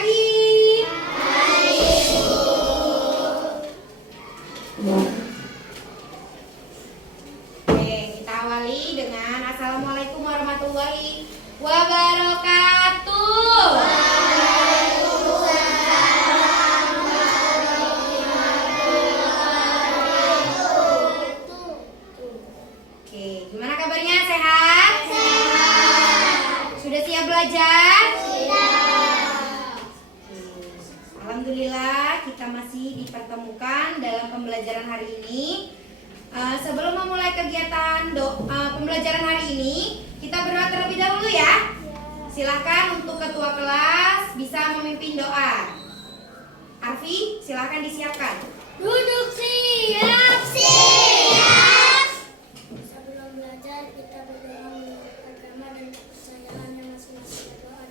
pagi. Oke, kita awali dengan Assalamualaikum warahmatullahi wabarakatuh. Oke, gimana kabarnya? Sehat? Sudah siap belajar? Alhamdulillah kita masih dipertemukan dalam pembelajaran hari ini. Sebelum memulai kegiatan pembelajaran hari ini, kita berdoa terlebih dahulu ya. Silakan untuk ketua kelas bisa memimpin doa. Arfi, silakan disiapkan. Duduk siap. Sebelum belajar kita berdoa menurut agama dan kepercayaan yang masing-masing berdoa.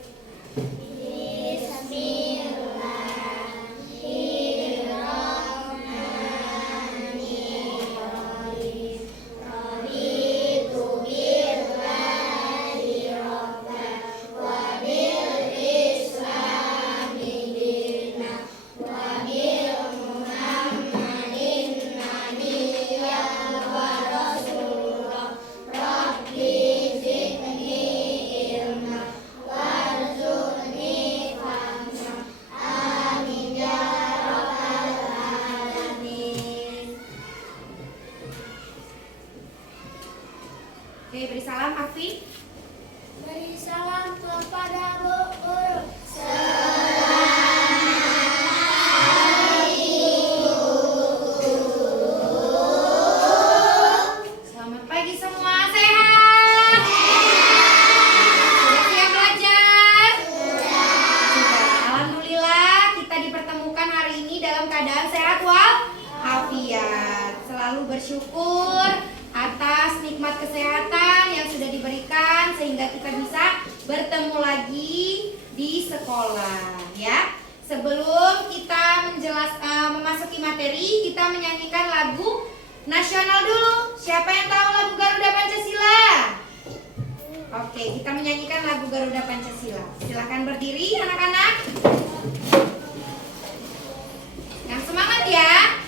Oke, beri salam Arfi. Beri salam kepada Bu Guru. Selamat pagi semua, sehat? Sudah siap belajar? Sudah. Alhamdulillah kita dipertemukan hari ini dalam keadaan sehat walafiat. Selalu bersyukur atas nikmat kesehatan yang sudah diberikan sehingga kita bisa bertemu lagi di sekolah ya. Sebelum kita memasuki materi, kita menyanyikan lagu nasional dulu. Siapa yang tahu lagu Garuda Pancasila? Oke, kita menyanyikan lagu Garuda Pancasila. Silakan berdiri anak-anak. Yang semangat ya.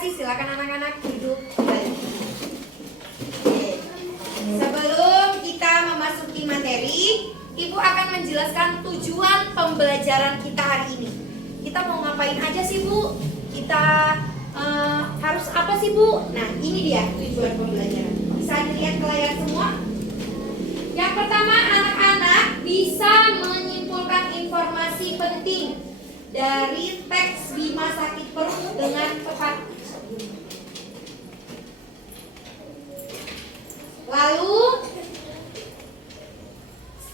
Silakan anak-anak duduk kembali. Sebelum kita memasuki materi, Ibu akan menjelaskan tujuan pembelajaran kita hari ini. Kita mau ngapain aja sih Bu? Kita harus apa sih Bu? Nah ini dia tujuan pembelajaran. Bisa dilihat ke layar semua. Yang pertama, anak-anak bisa menyimpulkan informasi penting dari teks Bima Sakit Perut dengan tepat. Lalu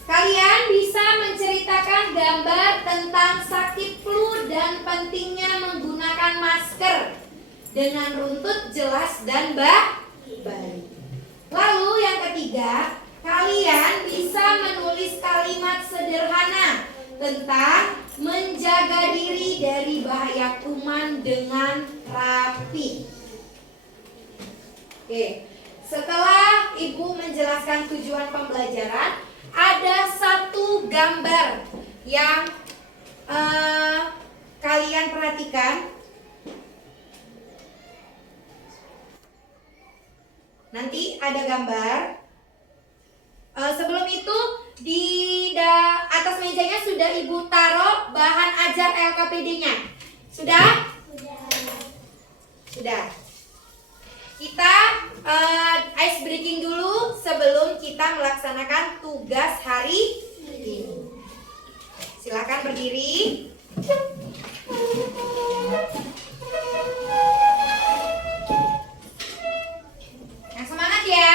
kalian bisa menceritakan gambar tentang sakit flu dan pentingnya menggunakan masker dengan runtut, jelas, dan baik. Lalu yang ketiga, kalian bisa menulis kalimat sederhana tentang menjaga diri dari bahaya kuman dengan rapi. Oke. Setelah Ibu menjelaskan tujuan pembelajaran, ada satu gambar yang kalian perhatikan. Nanti ada gambar. Sebelum itu di atas mejanya sudah Ibu taruh bahan ajar LKPD-nya. Sudah? Sudah. Kita ice breaking dulu sebelum kita melaksanakan tugas hari ini. Silakan berdiri. Yang semangat ya.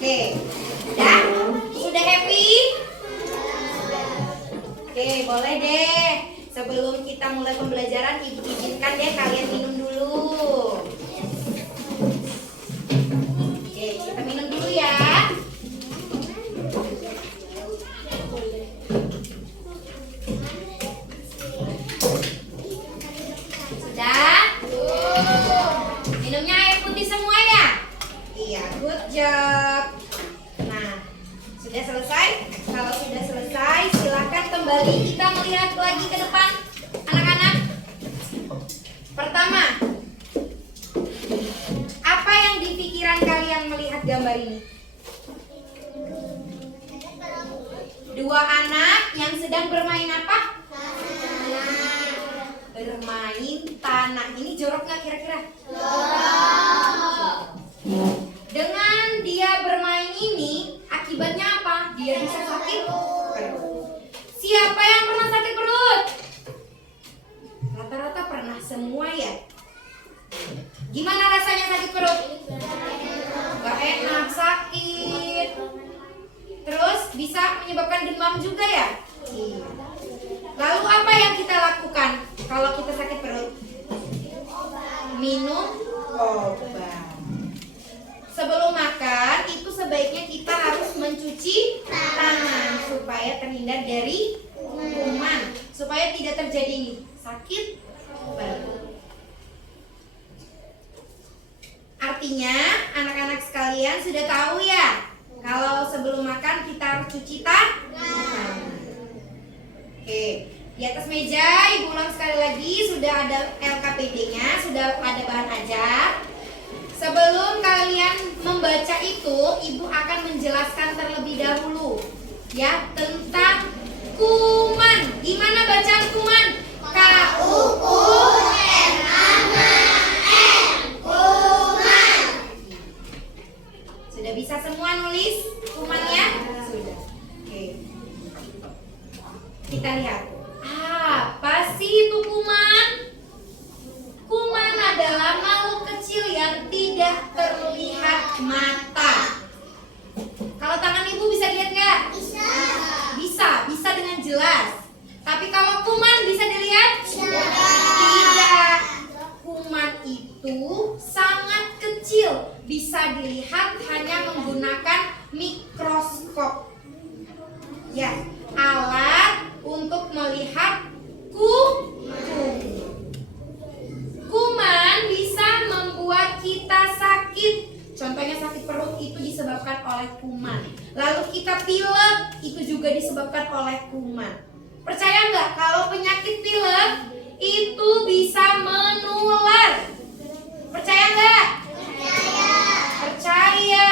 Oke, sudah happy? Oke, boleh deh. Sebelum kita mulai pembelajaran, Ibu izinkan deh kalian minum dulu. Oke, kita minum dulu ya. Sudah? Minumnya air putih semua ya? Iya, good job. Nah, sudah selesai? Kalau sudah selesai, silakan kembali kita melihat lagi ke depan, anak-anak. Pertama, apa yang di pikiran kalian melihat gambar ini? Dua anak yang sedang bermain apa? Bermain tanah. Ini jorok nggak kira-kira? Dengan dia bermain ini, akibatnya apa? Dia bisa sakit perut. Siapa yang pernah sakit perut? Rata-rata pernah semua ya. Gimana rasanya sakit perut? Gak enak, sakit. Terus bisa menyebabkan demam juga ya? Iya. Lalu apa yang kita lakukan kalau kita sakit perut? Minum obat. Sebelum makan itu sebaiknya kita harus mencuci tangan supaya terhindar dari kuman, supaya tidak terjadi sakit perut. Artinya anak-anak sekalian sudah tahu ya, kalau sebelum makan kita harus cuci tangan. Oke, di atas meja Ibu ulang sekali lagi, sudah ada LKPD-nya, sudah ada bahan ajar. Sebelum kalian membaca itu, Ibu akan menjelaskan terlebih dahulu ya tentang kuman. Gimana bacaan kuman? K-U-U-M-A-N. Kuman. Sudah bisa semua nulis kumannya? Sudah. Oke. Kita lihat. Apa sih itu kuman? Kuman adalah makhluk kecil yang tidak terlihat mata. Kalau tangan Ibu bisa dilihat nggak? Bisa dengan jelas. Tapi kalau kuman bisa dilihat? Tidak. Kuman itu sangat kecil, bisa dilihat hanya menggunakan mikroskop. Ya, alat untuk melihat kuman. juga disebabkan oleh kuman. Percaya nggak kalau penyakit pilek itu bisa menular? Percaya nggak? Percaya.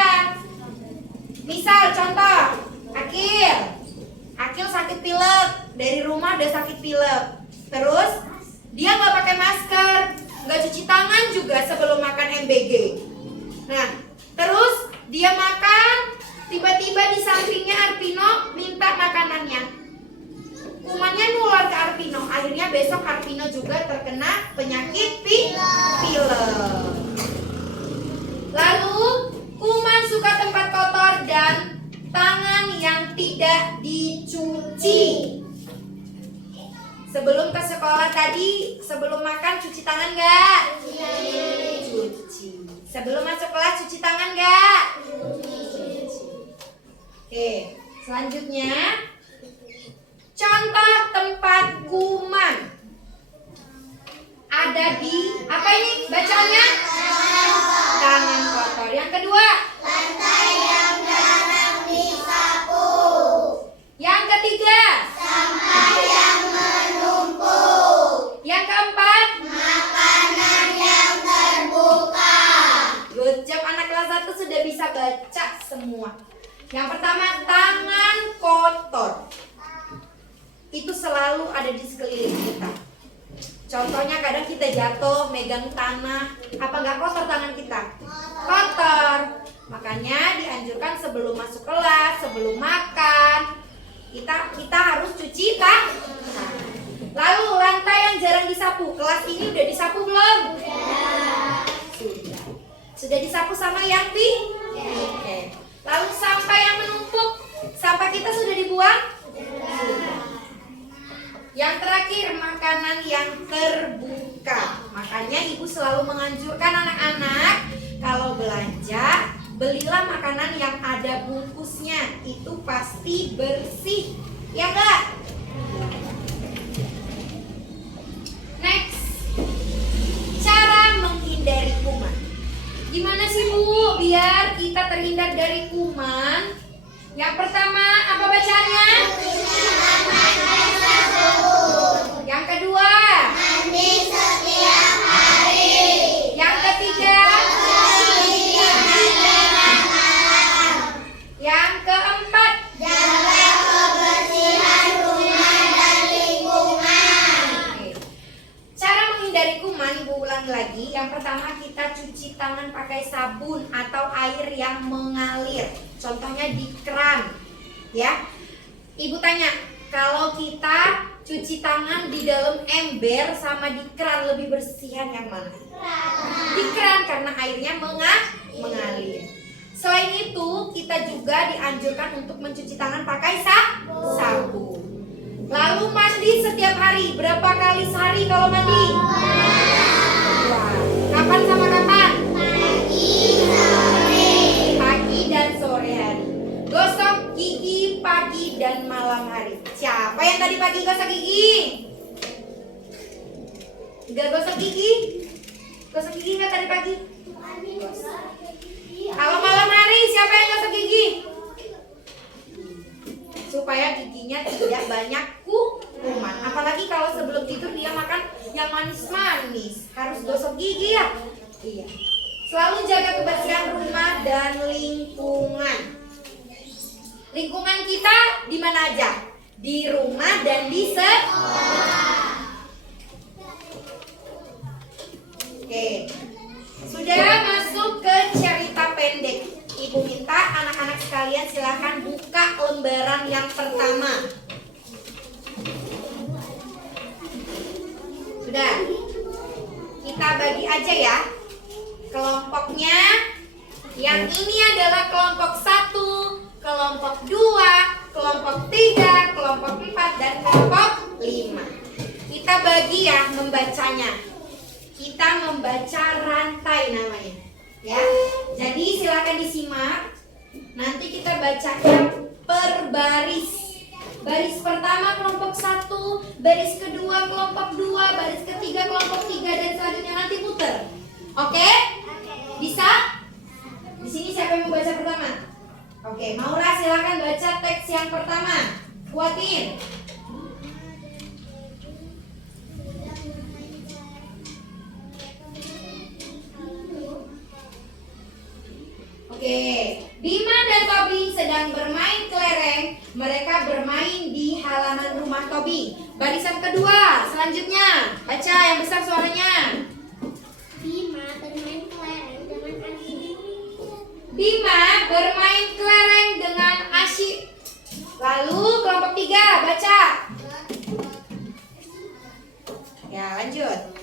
Misal contoh, Akil sakit pilek, dari rumah udah sakit pilek. Terus dia nggak pakai masker, nggak cuci tangan juga sebelum makan MBG. Nah, terus dia makan, tiba-tiba di sampingnya Arpino minta makanannya. Kumannya nular ke Arpino, akhirnya besok Arpino juga terkena penyakit pilek. Lalu kuman suka tempat kotor dan tangan yang tidak dicuci. Sebelum ke sekolah tadi, sebelum makan cuci tangan nggak? Cuci. Sebelum masuk kelas cuci tangan nggak? Oke, selanjutnya contoh tempat kuman ada di apa ini bacanya? Tangan kotor. Yang kedua, Lantai yang jarang disapu. yang ketiga, Sampah yang menumpuk. yang keempat, Makanan yang terbuka. good job, anak kelas 1 sudah bisa baca semua. Yang pertama, tangan kotor. Itu selalu ada di sekeliling kita. Contohnya kadang kita jatuh, megang tanah. Apa nggak kotor tangan kita? Kotor. Makanya dianjurkan sebelum masuk kelas, sebelum makan, kita harus cuci tangan. Lalu lantai yang jarang disapu. Kelas ini udah disapu belum? Sudah. Sudah disapu sama yang pink? Oke. Lalu sampah yang menumpuk. Sampah kita sudah dibuang? Sudah. Yang terakhir, makanan yang terbuka. Makanya ibu selalu menganjurkan anak-anak kalau belanja, belilah makanan yang ada bungkusnya. Itu pasti bersih. Ya enggak? Next, cara menghindari kuman. Gimana sih Bu biar kita terhindar dari kuman? Yang pertama, apa bacanya? Yang kedua, Mandi setiap hari. yang ketiga, yang keempat, Jaga kebersihan rumah dan lingkungan. Oke. Cara menghindari kuman, ibu ulangi lagi. Yang pertama, kita cuci tangan pakai sabun atau air yang mengalir. Contohnya di keran, ya. Ibu tanya, kalau kita cuci tangan di dalam ember sama di keran, lebih bersihan yang mana? Di keran, karena airnya mengalir. Selain itu, kita juga dianjurkan untuk mencuci tangan pakai sabun. Lalu mandi setiap hari. Berapa kali sehari kalau mandi? 2. Kapan sama kapan? Pagi dan sore hari. Gosok gigi pagi dan malam hari. Siapa yang tadi pagi gosok gigi? Gak gosok gigi? Gosok gigi nggak tadi pagi? Kalau malam hari siapa yang gosok gigi? Supaya giginya tidak banyak kuman. Apalagi kalau sebelum tidur dia makan yang manis-manis, harus gosok gigi ya. Iya. Selalu jaga kebersihan rumah dan lingkungan. Lingkungan kita di mana aja? Di rumah dan di sekolah. Oke. Sudah masuk ke cerita pendek. Ibu minta anak-anak sekalian silakan buka lembaran yang pertama. Sudah. Kita bagi aja ya. Kelompoknya. Yang ini adalah kelompok 1, kelompok 2, kelompok 3, kelompok 4, dan kelompok 5. Kita bagi ya membacanya. Kita membaca rantai namanya. Ya, jadi silakan disimak. Nanti kita bacanya per baris. Baris pertama kelompok 1, baris kedua kelompok 2, baris ketiga kelompok 3, dan selanjutnya nanti puter. Oke? Bisa? Di sini siapa yang mau baca pertama? Oke, Maura silakan baca teks yang pertama. Buatin. Oke, Bima dan Tobing sedang bermain kelereng. Mereka bermain di halaman rumah Tobing. Barisan kedua, selanjutnya. Baca yang besar suaranya. Bima bermain kelereng dengan asyik. Bima bermain kelereng dengan asyik. Lalu kelompok 3, baca. Ya, lanjut.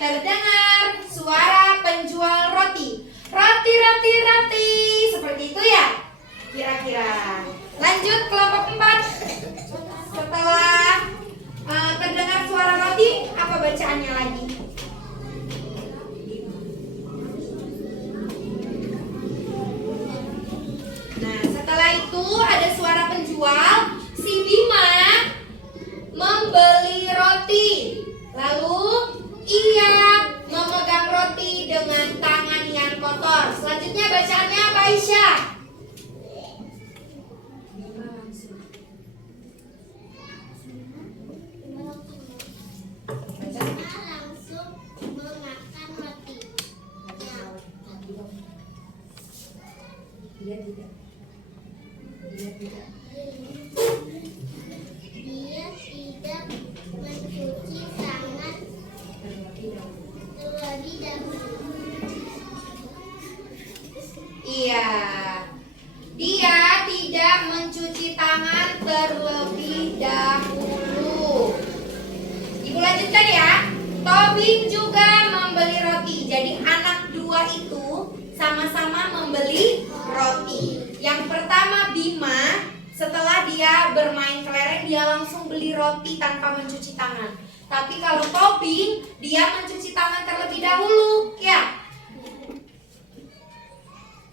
Terdengar suara penjual roti. Roti, roti, roti. Seperti itu ya? Kira-kira. Lanjut kelompok 4. Setelah terdengar suara roti, apa bacaannya lagi? Nah, setelah itu ada suara penjual. Si Bima membeli roti. Lalu ia memegang roti dengan tangan yang kotor. Selanjutnya bacaannya apa, Aisyah? Bima langsung memakan roti. Dia tidak. Dia tidak mencuci tangan terlebih dahulu. Iya. Dia tidak mencuci tangan terlebih dahulu. Ibu lanjutkan ya. Tobing juga membeli roti. Jadi anak dua itu sama-sama membeli roti. Yang pertama Bima, setelah dia bermain kelereng, dia langsung beli roti tanpa mencuci tangan. Tapi kalau Tobing, dia mencuci tangan terlebih dahulu, ya.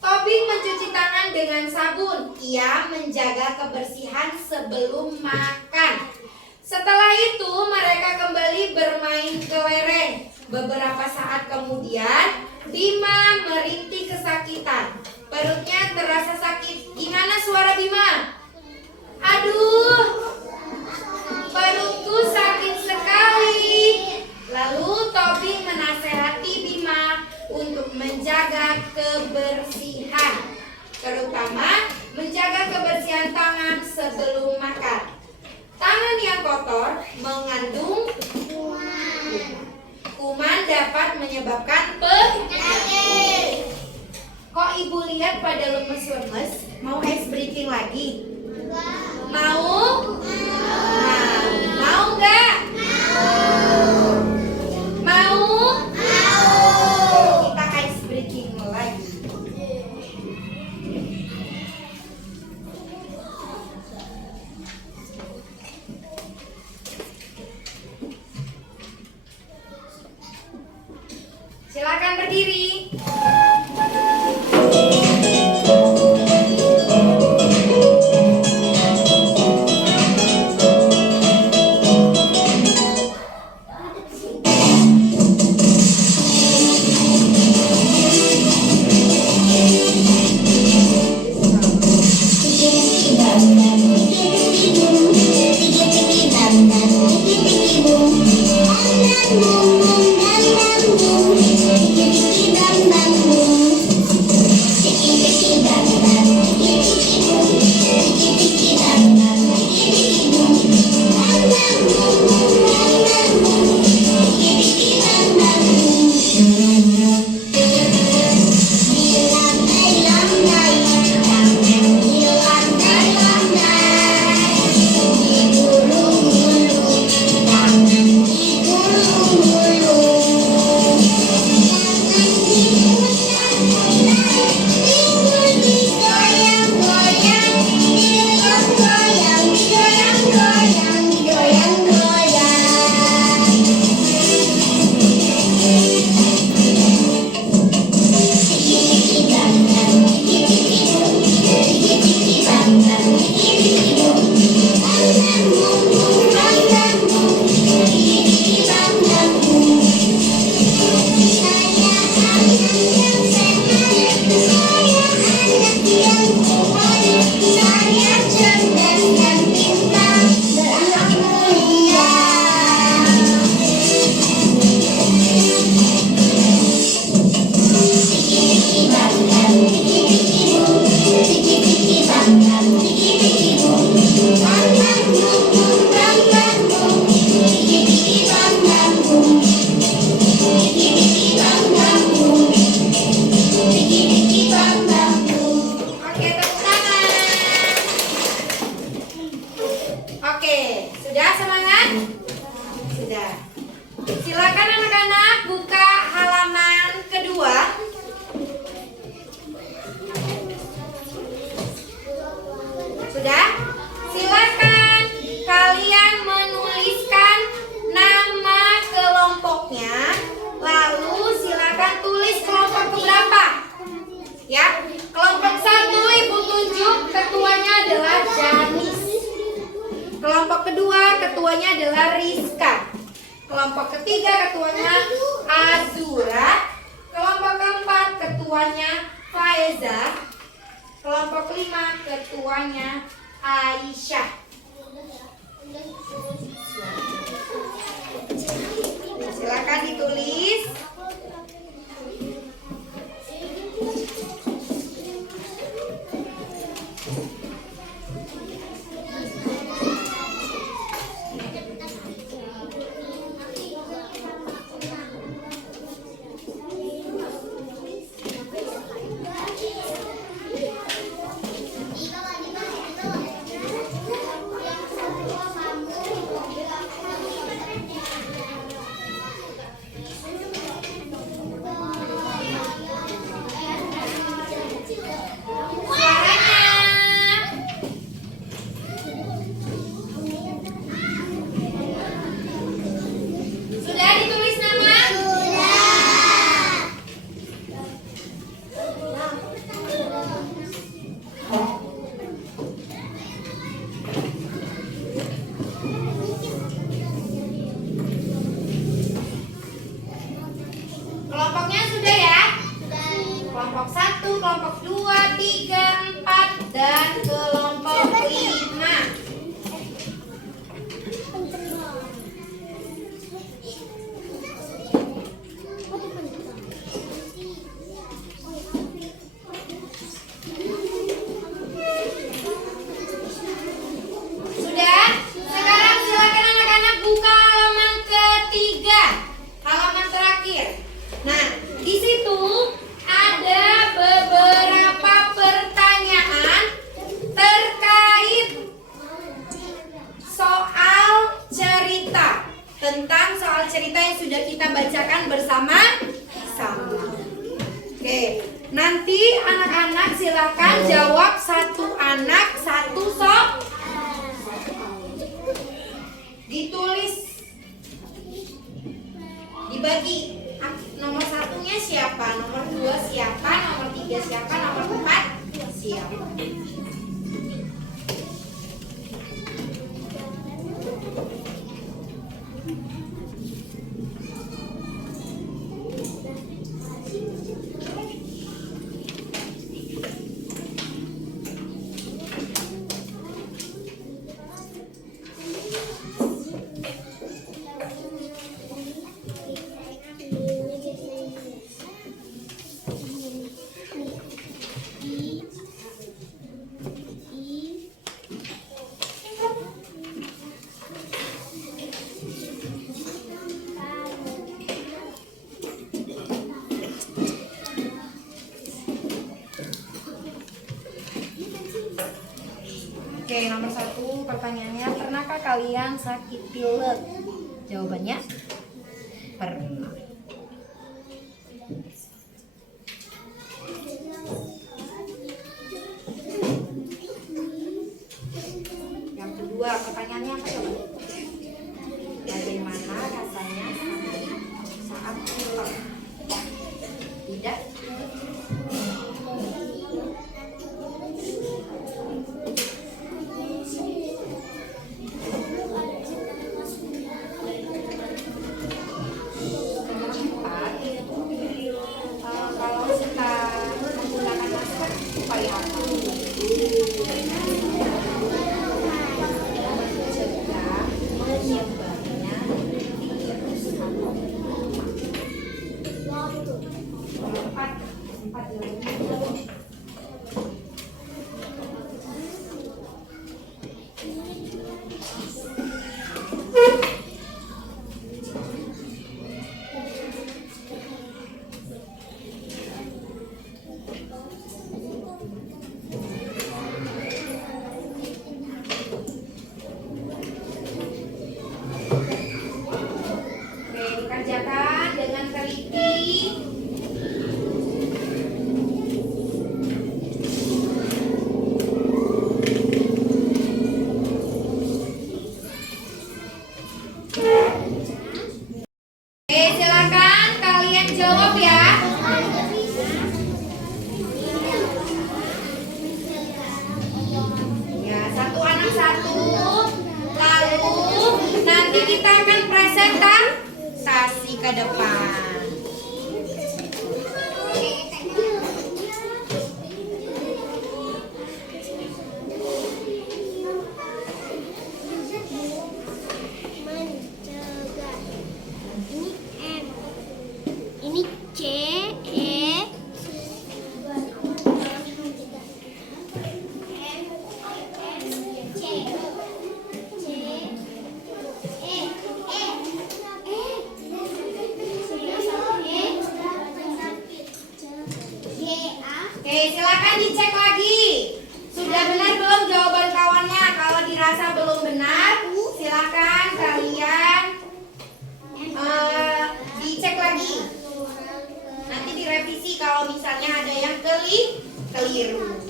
Tobing mencuci tangan dengan sabun. Ia menjaga kebersihan sebelum makan. Setelah itu mereka kembali bermain kelereng. Beberapa saat kemudian Bima merintih kesakitan. Perutnya terasa sakit. Gimana suara Bima? Aduh, perutku sakit sekali. Lalu Tobing menasehati Bima untuk menjaga kebersihan, terutama menjaga kebersihan tangan sebelum makan. Tangan yang kotor mengandung kuman dapat menyebabkan penyakit. Kok ibu lihat pada lemes-lemes? Mau ice breaking lagi? Mau? Mau nggak? Mau? Kita ice breaking lagi. Silakan berdiri. ketiga ketuanya Azura. Kelompok keempat ketuanya Faeza. Kelompok kelima ketuanya Aisyah. Silakan ditulis. Kelompoknya sudah ya? Kelompok 1, kelompok 2, 3, 4, dan kelompok 5. Sudah? Sekarang silakan anak-anak buka halaman ketiga. Halaman terakhir. Nah, di situ ada beberapa pertanyaan terkait soal cerita. Tentang soal cerita yang sudah kita bacakan bersama-sama. Oke, nanti anak-anak silakan jawab satu anak, satu soal. Ditulis, dibagi. Nomor satunya siapa, nomor 2 siapa, nomor 3 siapa, nomor 4 siapa. Oke, nomor 1 pertanyaannya, pernahkah kalian sakit pilek? Jawabannya pernah. Yang kedua pertanyaannya apa coba? Bagaimana rasanya saat pilek? Tidak. ke depan. Mencegah. Ini M. Ini C, E. Oke, silakan dicek lagi. Sudah benar belum jawaban kawannya? Kalau dirasa belum benar, silakan kalian dicek lagi. Nanti direvisi kalau misalnya ada yang keliru.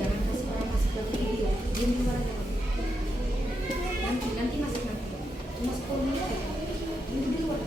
Jangan kasih orang masuk ke video. Diam di luar aja. Nanti masuk nanti. Cuma 10 menit. Diam di luar.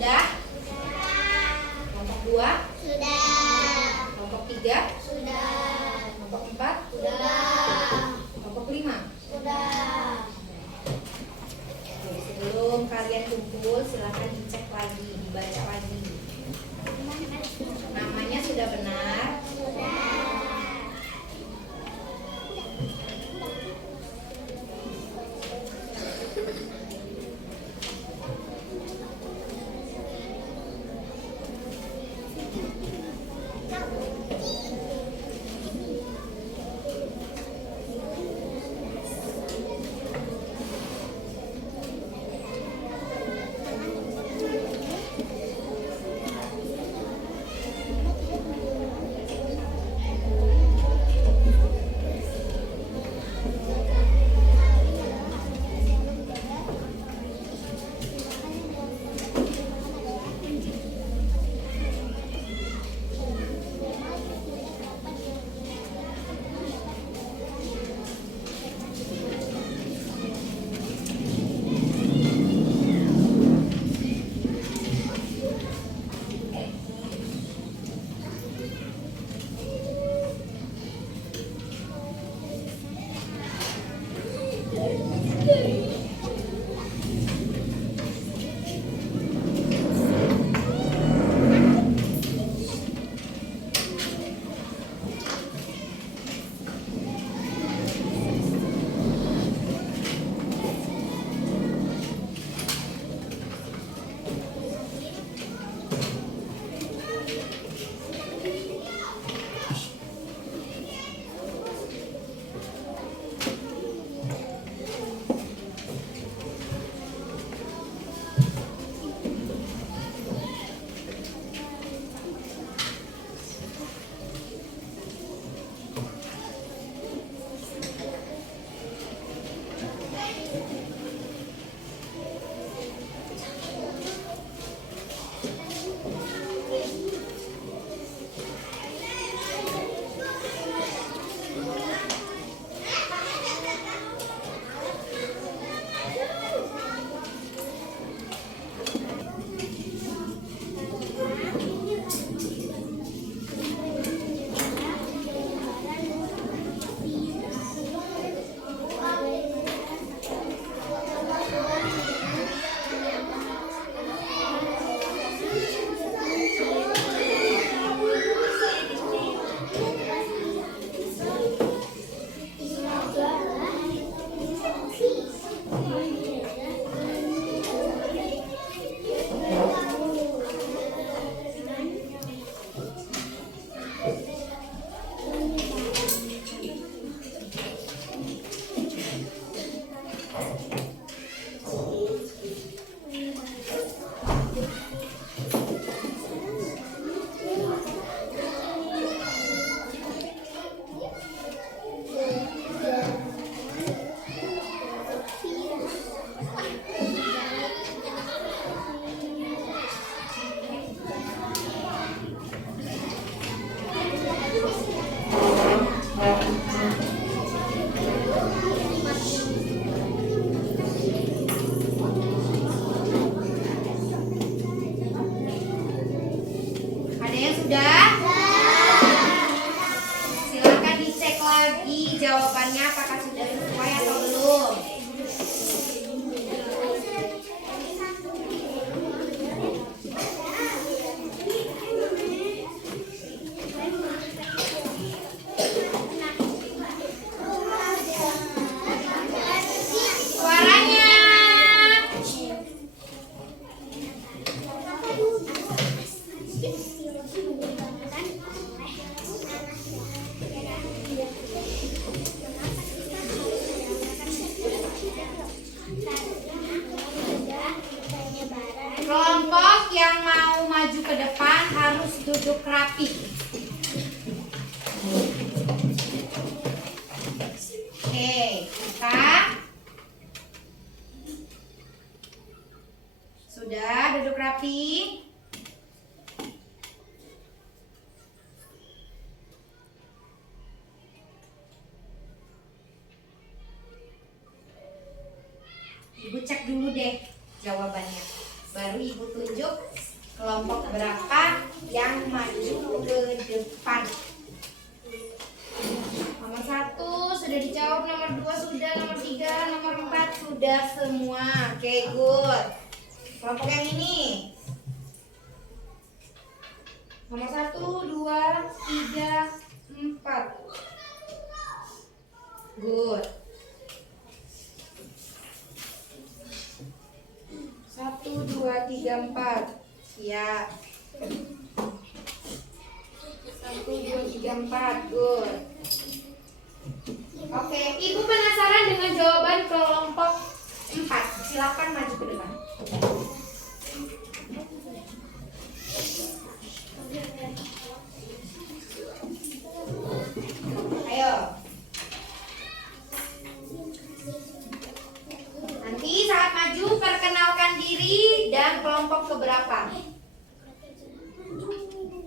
sudah? Kelompok 2? Sudah. Kelompok 3? Sudah. Kelompok 4? Sudah. Kelompok 5? Sudah. Sebelum kalian kumpul, silakan dicek lagi, dibaca lagi. Namanya sudah benar? Ada yang sudah? Silakan dicek lagi jawabannya apakah sudah sesuai atau belum. Suaranya. Kelompok yang mau maju ke depan harus duduk rapi. Oke, kita sudah duduk rapi. Ibu cek dulu deh jawabannya. Baru ibu tunjuk kelompok berapa yang maju ke depan. Nomor 1 sudah dijawab, nomor 2 sudah, nomor 3, nomor 4 sudah semua. Oke, good. Kelompok yang ini. Nomor 1, 2, 3, 4. Good. 1, 2, 3, 4. Siap. 1, 2, 3, 4. Good. Oke, ibu penasaran dengan jawaban kelompok 4. Silakan maju ke depan. Ayo. Nanti saat maju perkenalkan diri dan kelompok keberapa.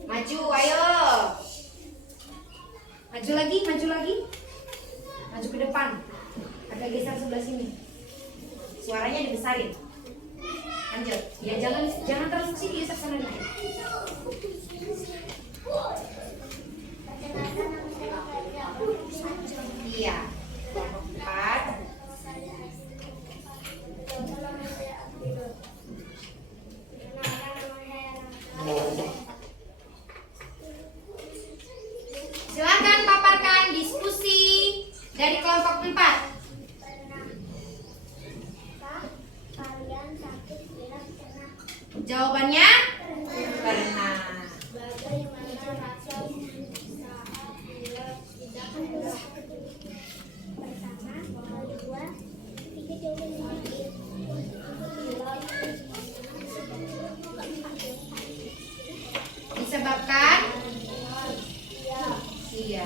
Maju, ayo. Maju lagi, maju lagi. Maju ke depan. Agak geser sebelah sini. Suaranya dibesarin. Lanjut. Ya jangan terus ke sini, geser sana dulu. Iya. Kelompok 4. Silakan paparkan diskusi dari kelompok 4. Kalian sakit bila pernah. Jawabannya pernah. Bagaimana rasa saat bila tidak pernah? Pertama, kedua, tiga jawabannya. Disebabkan? Ya. Iya.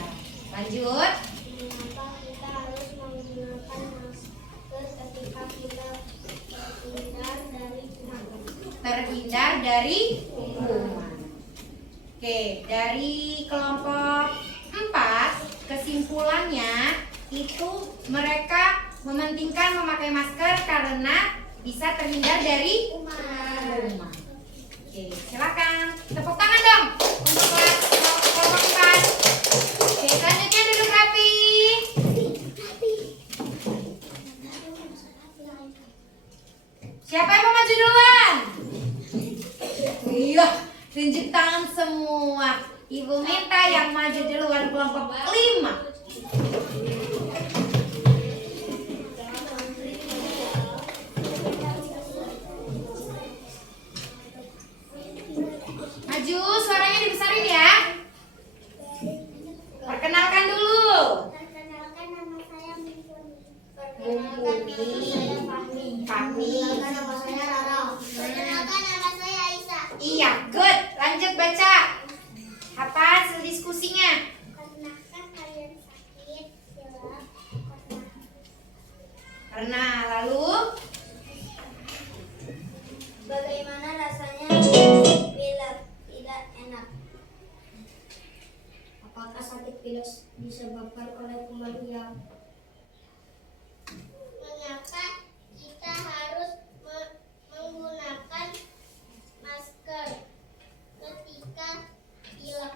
Lanjut. Mengapa kita harus menggunakan masker ketika kita Terhindar dari kuman. Oke, dari kelompok 4 kesimpulannya itu mereka mementingkan memakai masker karena bisa terhindar dari kuman. Oke, silakan tepuk tangan dong untuk kelompok 4. Oke, selanjutnya duduk rapi. Siapa yang mau maju duluan? Iya, tunjuk tangan semua. Ibu minta yang maju duluan kelompok 5. Maju, suaranya dibesarin ya. Perkenalkan dulu. Perkenalkan nama saya Mumpuni. Fahmi. Nama saya Rara. Perkenalkan nama saya Aisyah. Iya, good. Lanjut baca. Apa hasil diskusinya? Pernahkah kalian sakit? Jawab pernah. Pernah. Lalu? Bagaimana rasanya bila tidak enak? Apakah sakit pilek disebabkan oleh kuman yang? Mengapa kita harus menggunakan masker ketika pilek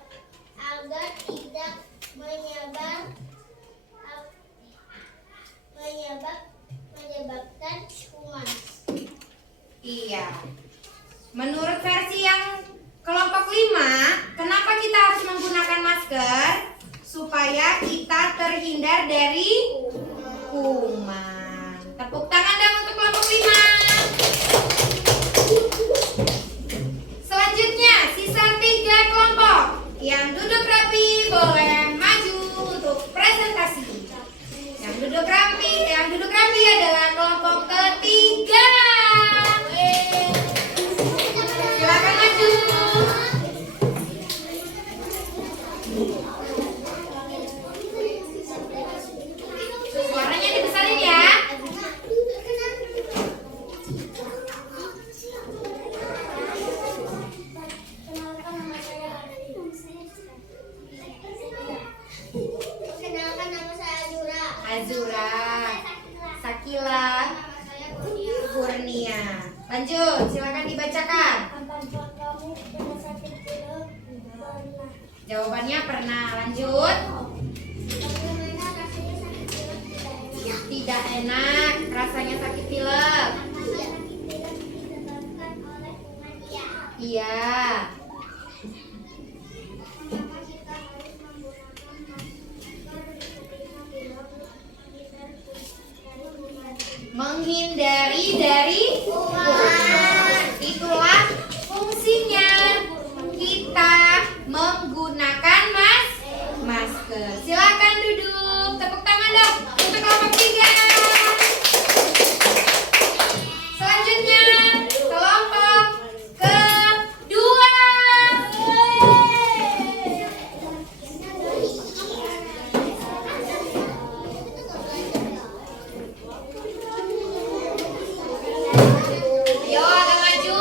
agar tidak menyebabkan kuman? Iya. Menurut versi yang kelompok 5, kenapa kita harus menggunakan masker? Supaya kita terhindar dari kuman. Tepuk tangan dong untuk kelompok 5. Selanjutnya, sisa 3 kelompok. Yang duduk rapi boleh maju untuk presentasi. Yang duduk rapi adalah kelompok ketiga. Silakan maju. Suaranya dibesarin ya. Kurnia. Lanjut, silakan dibacakan. Apakah kamu pernah sakit pilek? Pernah. Jawabannya pernah. Lanjut. Bagaimana rasanya sakit pilek? Tidak enak, rasanya sakit pilek. Apakah sakit pilek disebabkan oleh kuman? Iya. Apakah kita harus menggunakan masker ketika pilek dari kuman? Menghindari dari kuman. Itulah fungsinya kita menggunakan masker. Silakan duduk. Tepuk tangan dong untuk kelompok 3. Selanjutnya kelompok kedua. Yo, agak maju.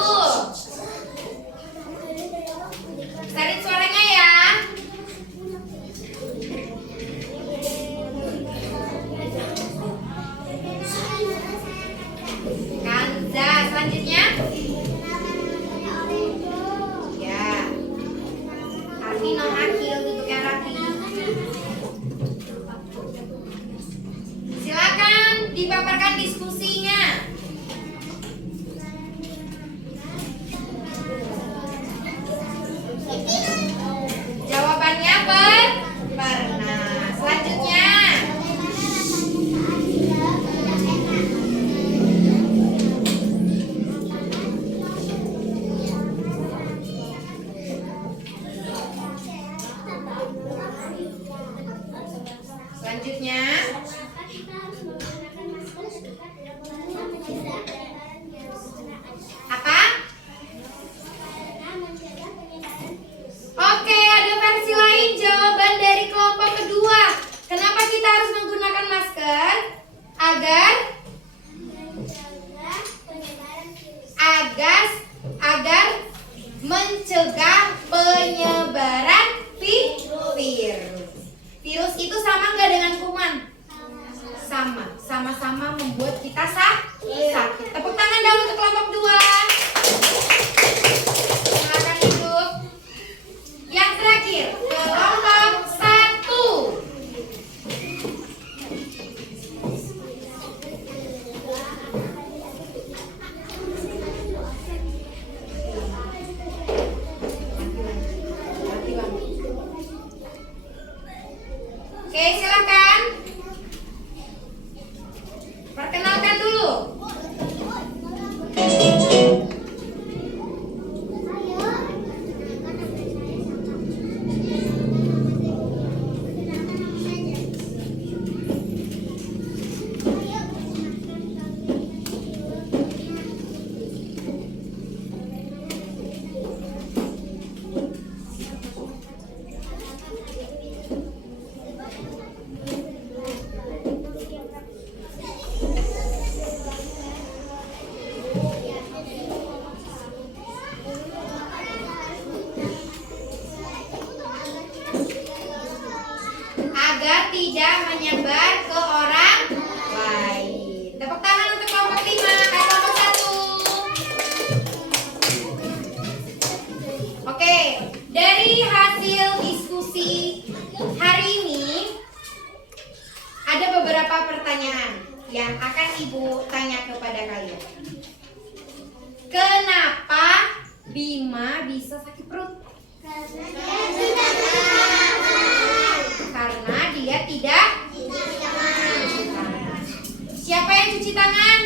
Cari suaranya ya. Kanza, selanjutnya. Ya. Arfi non akil duduknya rapi. Silakan dipaparkan diskusinya. Jawabannya pernah. Selanjutnya. Selanjutnya. Apakah kita harus menggunakan masker ketika tidak mencegah penyebaran virus? Apa? Karena mencegah penyebaran virus. Oke, ada versi lain jawaban dari kelompok kedua. Kenapa kita harus menggunakan masker? Agar Mencegah penyebaran virus. agar mencegah penyebaran virus. Virus itu sama nggak dengan kuman? Sama-sama membuat kita sakit. Tepuk tangan dong untuk kelompok 2. Silakan duduk. Yang terakhir, kelompok 1. Oke, silakan. Perkenalkan dulu. Agar tidak menyebar ke orang lain. Tepuk tangan untuk kelompok 5, kelompok 1. Oke, dari hasil diskusi hari ini ada beberapa pertanyaan yang akan Ibu tanya kepada kalian. Kenapa Bima bisa sakit perut? Karena dia tidak cuci tangan. Siapa yang cuci tangan?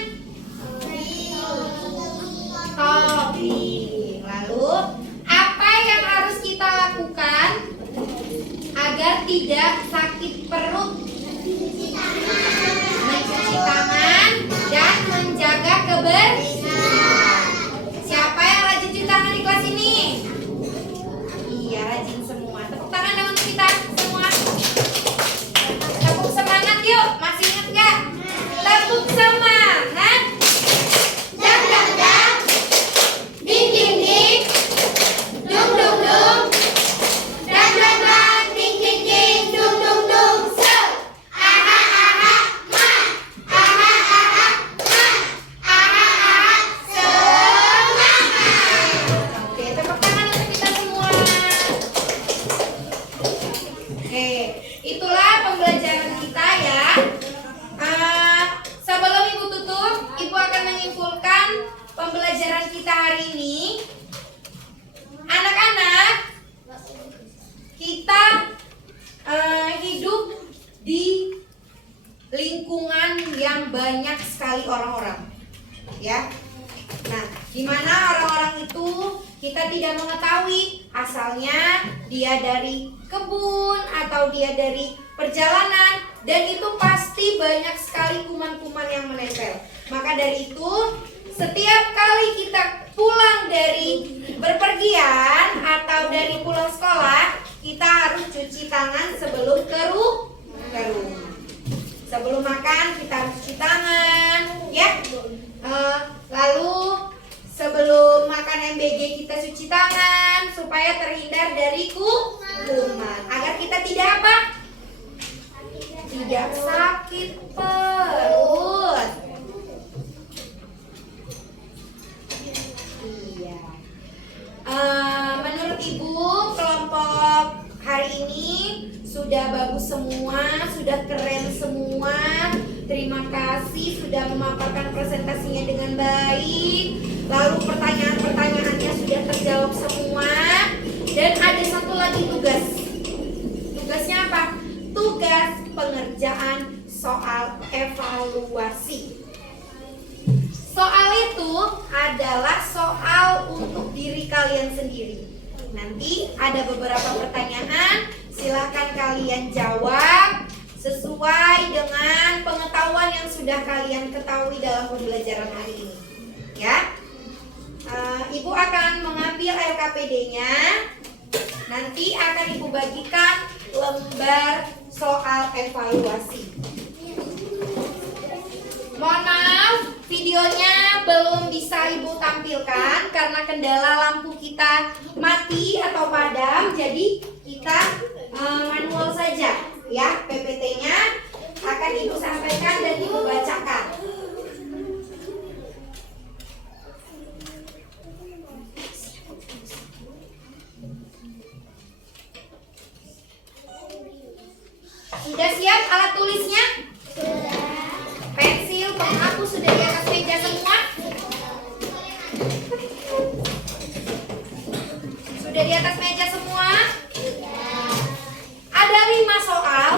Tobi. Lalu apa yang harus kita lakukan agar tidak sakit perut? Mencuci tangan dan menjaga kebersihan. Siapa yang rajin cuci tangan di kelas ini? Iya, rajin semua. Tepuk tangan dong untuk kita semua. Tepuk semangat yuk. Masih ingat nggak? Tepuk semangat. Dang dang dang. Ding ding ding. Dung dung dung. Dang dang dang. Ding ding ding. Dung dung dung. So. Aha aha ma. Aha aha ma. Aha aha kita hari ini, anak-anak, kita hidup di lingkungan yang banyak sekali orang-orang, ya. Nah, di mana orang-orang itu kita tidak mengetahui asalnya dia dari kebun atau dia dari perjalanan, dan itu pasti banyak sekali kuman-kuman yang menempel. Maka dari itu, setiap kali kita pulang dari berpergian atau dari pulang sekolah, kita harus cuci tangan sebelum ke rumah. Sebelum makan kita harus cuci tangan, ya. Lalu sebelum makan MBG kita cuci tangan supaya terhindar dari kuman, agar kita tidak apa? Tidak sakit perut. Iya. Menurut Ibu, kelompok hari ini sudah bagus semua, sudah keren semua. Terima kasih sudah memaparkan presentasinya dengan baik. Lalu pertanyaan-pertanyaannya sudah terjawab semua. Dan ada satu lagi tugas. Tugasnya apa? Tugas pengerjaan soal evaluasi. Soal itu adalah soal untuk diri kalian sendiri. Nanti ada beberapa pertanyaan, silakan kalian jawab sesuai dengan pengetahuan yang sudah kalian ketahui dalam pembelajaran hari ini, ya. Ibu akan mengambil LKPD-nya. Nanti akan Ibu bagikan lembar soal evaluasi. Mohon maaf, videonya belum bisa Ibu tampilkan karena kendala lampu kita mati atau padam. Jadi kita manual saja, ya. PPT-nya akan Ibu sampaikan dan Ibu bacakan. Sudah siap alat tulisnya? Pensil, penghapus sudah di atas meja semua? Sudah di atas meja semua? Ada 5 soal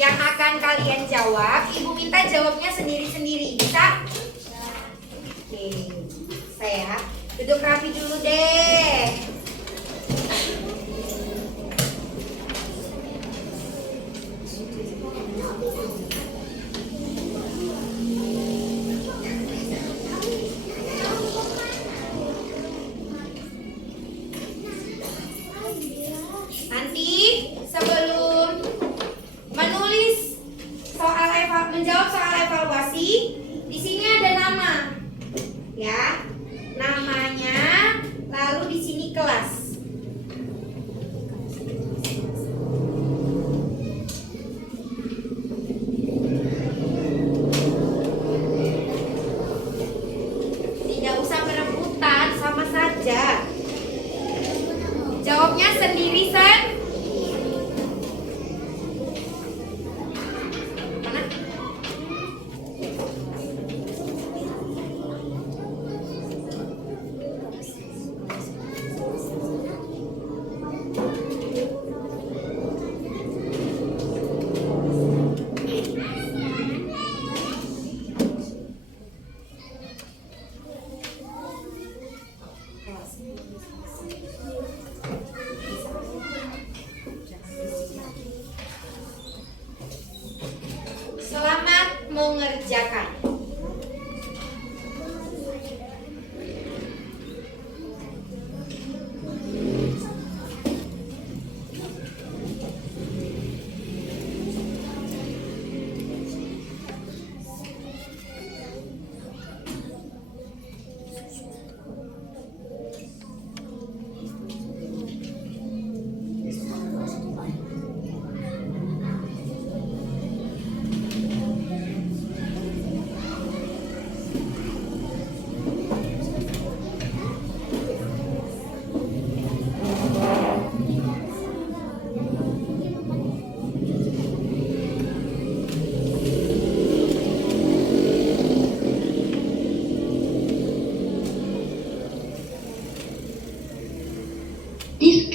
yang akan kalian jawab. Ibu minta jawabnya sendiri-sendiri, bisa? Oke, saya duduk rapi dulu deh. Nanti sebelum menulis menjawab soal evaluasi, di sini ada nama, ya, namanya, lalu di sini kelas. Tidak usah berebutan, sama saja. Jawabnya sendiri, San. Mana?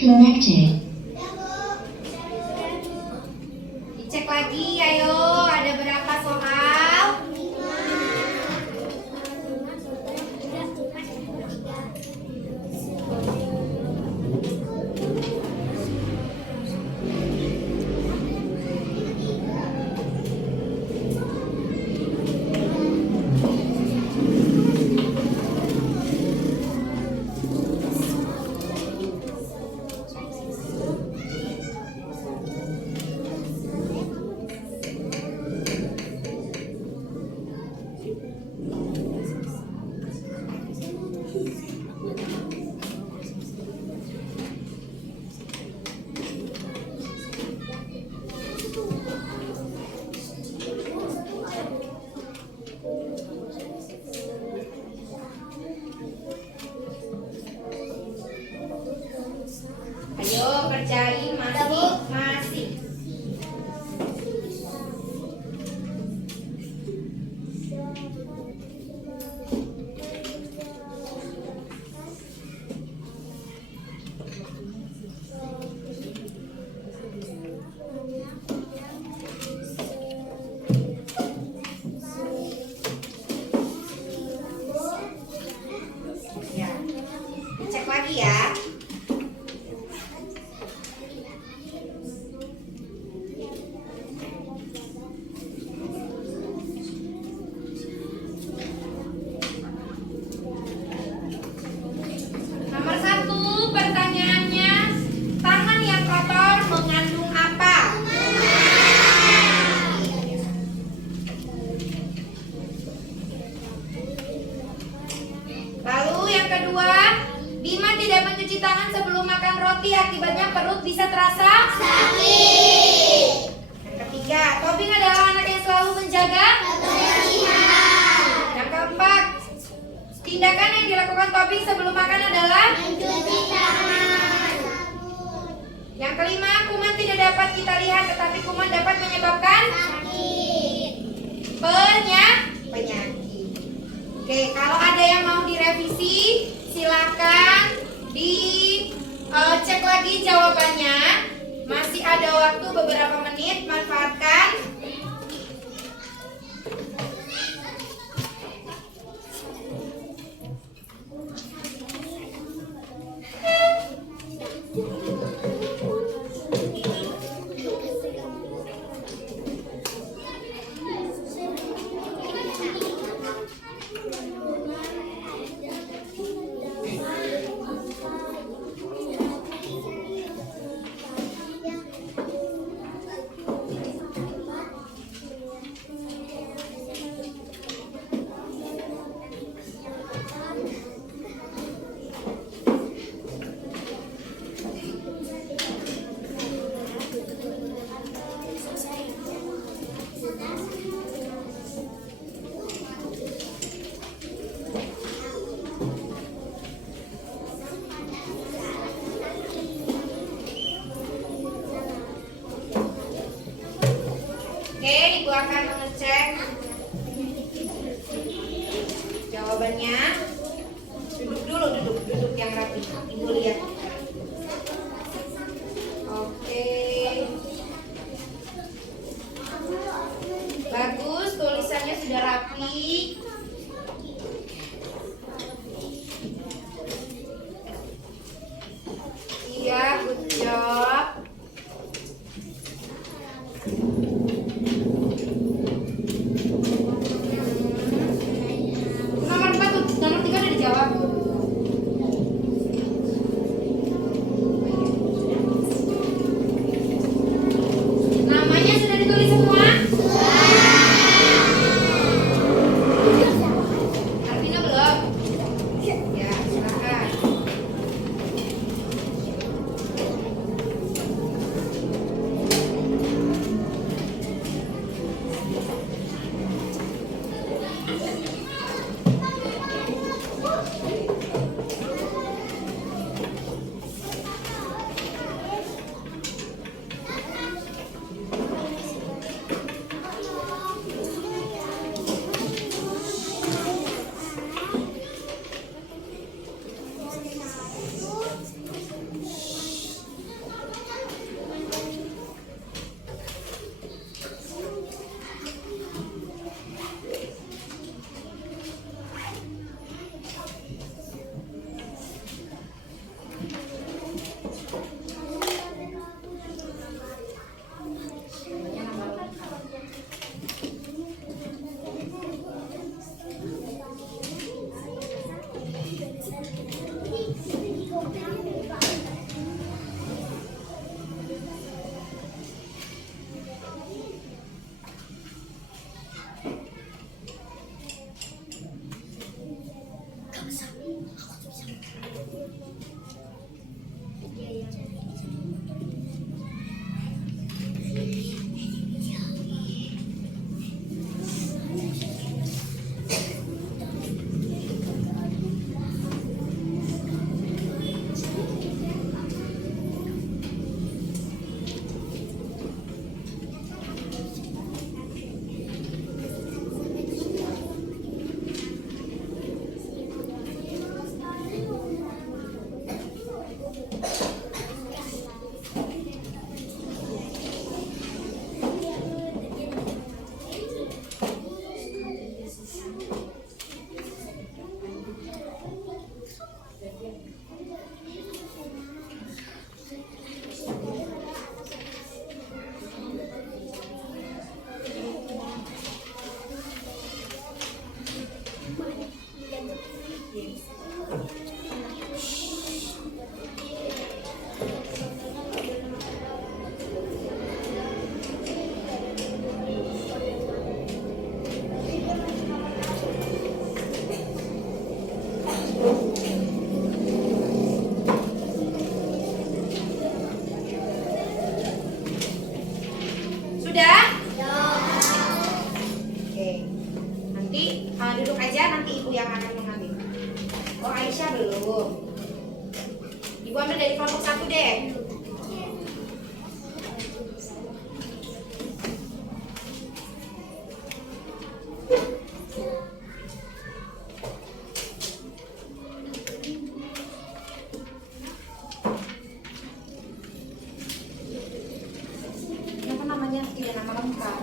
disconnected. Dicek lagi, ayo. Ada berapa soal? Ayo kerjain masing-masing. Ya, dicek lagi ya. Nomor 1, pertanyaannya, tangan yang kotor mengandung apa? Lalu yang kedua, Bima tidak mencuci tangan sebelum makan roti, akibatnya perut bisa terasa sakit. Yang ketiga, Tobing adalah anak yang selalu menjaga kebersihan. Yang keempat, tindakan yang dilakukan Tobing sebelum makan adalah mencuci tangan. Yang kelima, kuman tidak dapat kita lihat, tetapi kuman dapat menyebabkan sakit. Penyakit. Oke, kalau ada yang mau direvisi, silakan dicek lagi jawabannya. Masih ada waktu beberapa menit, manfaatkan. Oke, Ibu akan mengecek jawabannya. Duduk yang rapi. Ibu lihat. Oke. Bagus, tulisannya sudah rapi. Iya, good job. Nomor 3 udah dijawab. Sudah? Oke. Nanti duduk aja, nanti ibu yang akan mengambil. Oh, Aisyah belum. Ibu ambil dari kelompok 1 deh. Apa namanya? Tidak nama lengkap.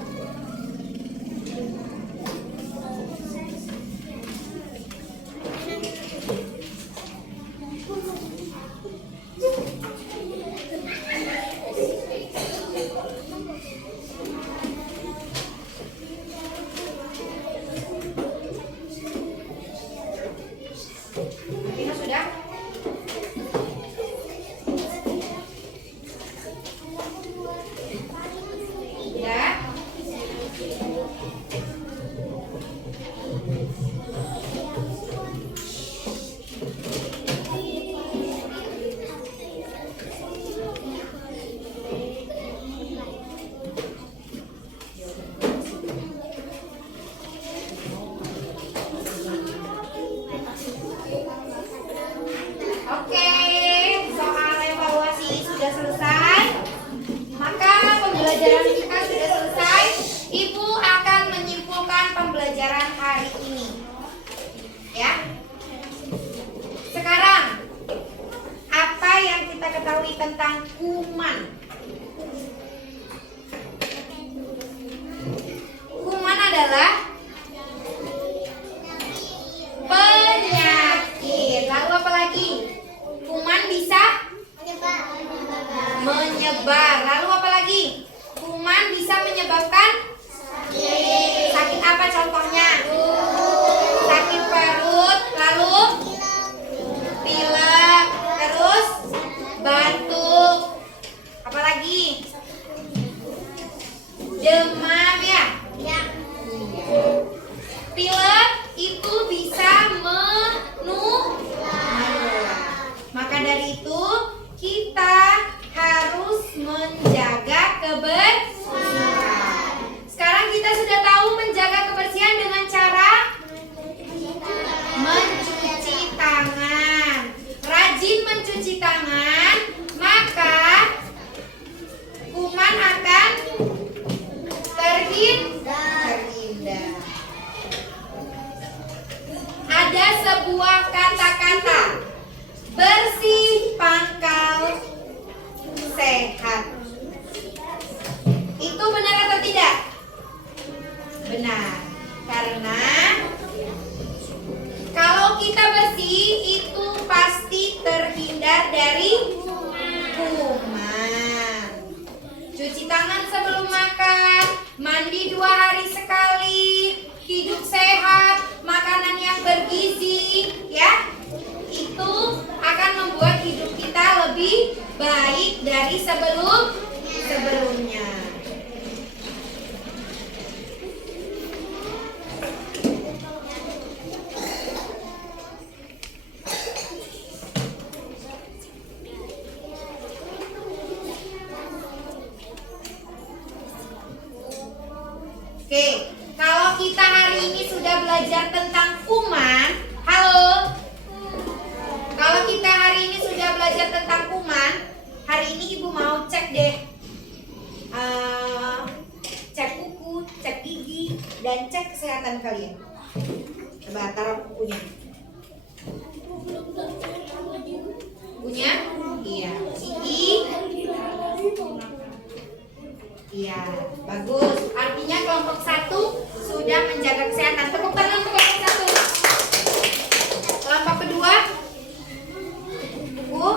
Vina sudah? Ya. Oke, soal evaluasi sudah selesai. Maka pembelajaran kita sudah selesai. Ibu akan menyimpulkan pembelajaran hari ini. Ya. Sekarang, apa yang kita ketahui tentang kuman? Kuman adalah penyakit. Lalu apa lagi? Kuman bisa menyebar. Lalu apa lagi? Kuman bisa menyebabkan sakit apa contohnya? Sakit perut, lalu pilek, terus batuk. Apa lagi? Demam ya? Pilek itu bisa maka dari itu kita harus menjaga kebersihan. Sekarang kita sudah tahu menjaga kebersihan dengan cara mencuci tangan. Rajin mencuci tangan, maka kuman akan terhindar. Ada sebuah kata-kata, bersih pangkal sehat. Itu benar atau tidak? Benar. Karena kalau kita bersih itu pasti terhindar dari kuman. Cuci tangan sebelum makan, mandi 2 hari sekali, hidup sehat, makanan yang bergizi, ya. Itu akan membuat hidup kita lebih baik dari sebelumnya. Oke, kalau kita hari ini sudah belajar tentang kuman, halo. Kalau kita hari ini sudah belajar tentang kuman, hari ini ibu mau cek deh, cek kuku, cek gigi, dan cek kesehatan kalian. Coba taruh kukunya. Kukunya, iya. Gigi, iya, bagus. Artinya kelompok 1 sudah menjaga kesehatan. Tepuk tangan untuk kelompok 1. Kelompok kedua, kuku,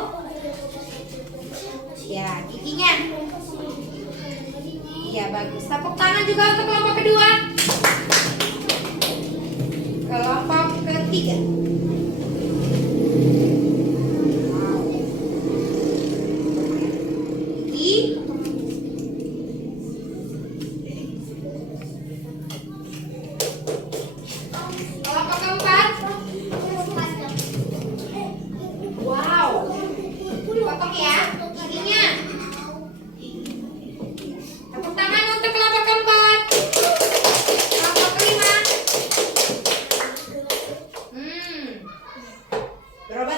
ya, giginya, iya, bagus. Tepuk tangan juga untuk kelompok kedua. Kelompok ketiga,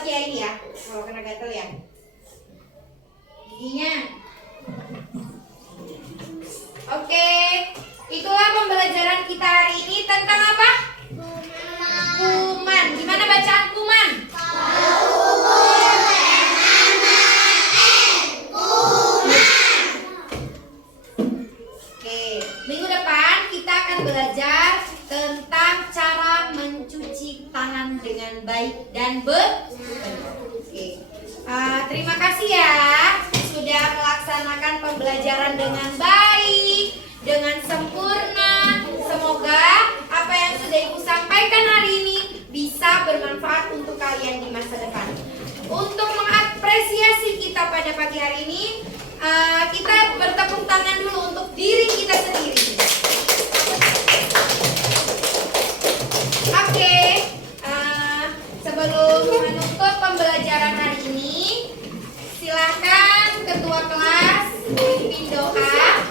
ya ini ya, kalau kena gatel ya. Giginya. Oke, itulah pembelajaran kita hari ini tentang apa? Kuman. Gimana bacaan kuman? Oke, minggu depan kita akan belajar tentang cara mencuci tangan dengan baik dan benar. Oke, terima kasih ya sudah melaksanakan pembelajaran dengan baik, dengan sempurna. Semoga apa yang sudah Ibu sampaikan hari ini bisa bermanfaat untuk kalian di masa depan. Untuk mengapresiasi kita pada pagi hari ini, kita bertepuk tangan dulu untuk diri kita sendiri. Oke, sebelum menutup pembelajaran hari ini, silakan ketua kelas memimpin doa.